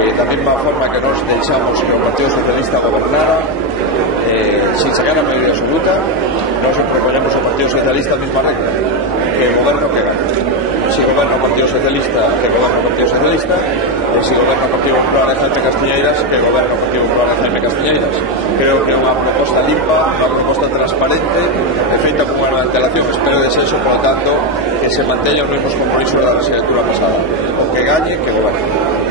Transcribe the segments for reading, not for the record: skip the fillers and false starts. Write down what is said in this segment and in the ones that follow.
que da mesma forma que nós deixamos que o Partido Socialista gobernara sin sacar a maioría absoluta, nós recollemos o Partido Socialista a mesma regla, que o goberno que gana. Si goberna o Partido Socialista, que goberna o Partido Socialista, e si goberna o Partido Popular e Jaime Castiñeiras, que goberna o Partido Popular e Jaime Castiñeiras. Creo que é unha proposta limpa, unha proposta transparente e feita con unha antelación, espero de ser, por lo tanto, que se manteña os mesmos compromisos da legislatura pasada. O que gañe, que goberne.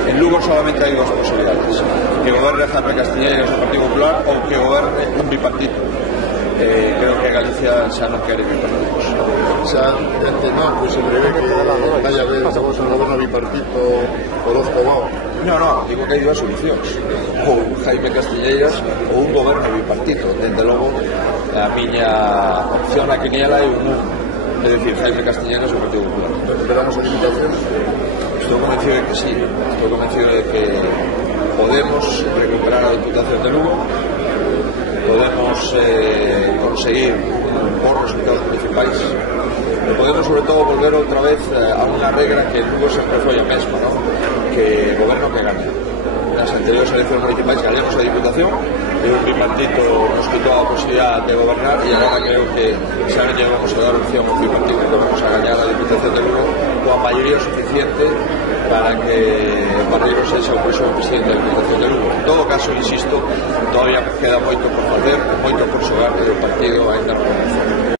En Lugo solamente hai dúas posibilidades: que goberne Jaime Castiñeiras o Partido Popular ou que goberne un bipartito. Creo que Galicia xa non quere bipartitos. Xa pois se prevé que vaya a haber un goberno bipartito Orozco Bao. Non, digo que hai dúas solucións: ou Jaime Castiñeiras ou un goberno bipartito. Dende logo, a miña opción na quiniela é un é dicir, Jaime Castiñeiras ou o Partido Popular. Recuperamos a limitación? Estou convencido de que sí, estou convencido de que podemos recuperar a Diputación de Lugo, podemos conseguir bons resultados municipais e podemos sobre todo volver outra vez a unha regra que en Lugo sempre foi a mesma, ¿no? Que goberno que gane. Nas anteriores eleccións municipais gañamos a Diputación e un bipartito nos quitou a posibilidad de gobernar, e agora creo que xa non vamos a dar opción a un bipartito, que vamos a gañar a Diputación de Lugo coa maioría suficiente para que Barreiro sexa o próximo presidente da Diputación de Lugo. En todo caso, insisto, todavía queda moito por facer, moito por xogar, e o partido ainda non comenzou.